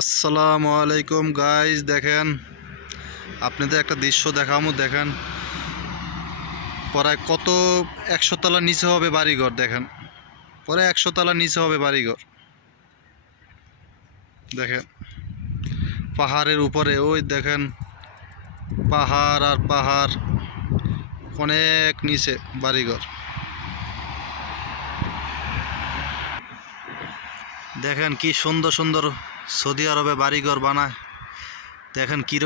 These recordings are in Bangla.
আসসালামু আলাইকুম গাইজ, দেখেন আপনাদের একটা দৃশ্য দেখামু। দেখেন প্রায় কত 100 তলা নিচে হবে বাড়িঘর। দেখেন পরে 100 তলা নিচে হবে বাড়িঘর। দেখেন পাহাড়ের উপরে, ওই দেখেন পাহাড় আর পাহাড়, অনেক নিচে বাড়িঘর। দেখেন কি সুন্দর সুন্দর সৌদি আরবে বাড়িঘর বানায়। দেখেন কি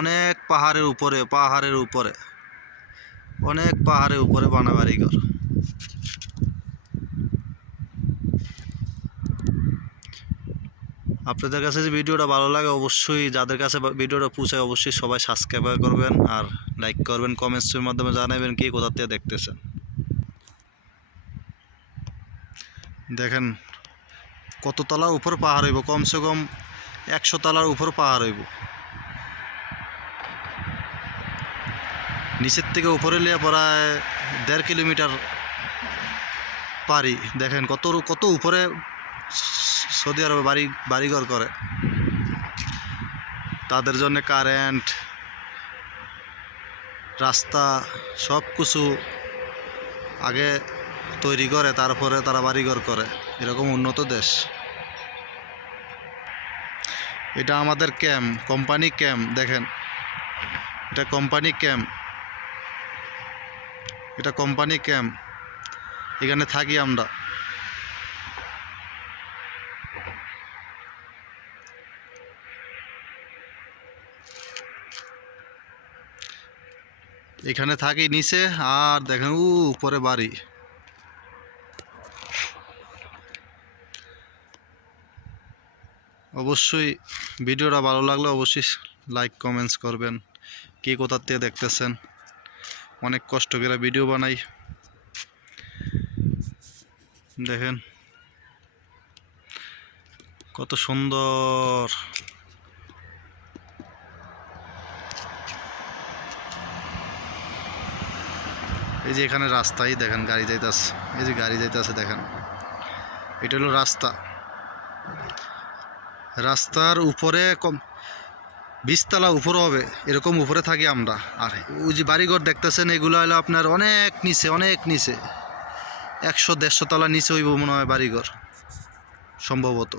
অনেক পাহাড়ের উপরে অনেক পাহাড়ের উপরে বানা বাড়িঘর। আপনাদের কাছে যে ভিডিওটা ভালো লাগে, অবশ্যই যাদের কাছে ভিডিওটা পৌঁছায় অবশ্যই সবাই সাবস্ক্রাইব করবেন আর লাইক করবেন, কমেন্টসের মাধ্যমে জানাবেন কে কোথা থেকে দেখতেছেন। দেখেন কত তলার উপর পাহাড় হইব, কমসে কম 100 তলার উপর পাহাড় হইব। নিচের থেকে উপরে লিয়ে প্রায় 1.5 কিলোমিটার পারি। দেখেন কত কত উপরে সৌদি আরবে বাড়িঘর করে। তাদের জন্য কারেন্ট, রাস্তা সব কিছু আগে তৈরি করে, তারপরে তারা বাড়িঘর করে। এরকম উন্নত দেশ। এটা আমাদের ক্যাম্প, কোম্পানি ক্যাম্প। দেখেন এটা কোম্পানি ক্যাম্প, এটা কোম্পানি ক্যাম্প। এখানে থাকি আমরা। এখানে থাকি নিচে, আর দেখেন উপরে বাড়ি। অবশ্যই ভিডিওটা ভালো লাগলে অবশ্যই লাইক কমেন্টস করবেন। কে কোথা থেকে দেখতেছেন, অনেক কষ্ট করে ভিডিও বানাই। দেখেন কত সুন্দর। এই যে এখানে রাস্তাই দেখেন, গাড়ি যাইতেছে, এই যে গাড়ি যাইতেছে। দেখেন এটা হলো রাস্তা। রাস্তার উপরে 20 তলা উপরে হবে, এরকম উপরে থাকি আমরা। আর ওই যে বাড়িঘর দেখতেছেন, এগুলো হলো আপনার অনেক নিচে, অনেক নিচে, 100-150 তলা নিচে হইব মনে হয় বাড়িঘর সম্ভবত।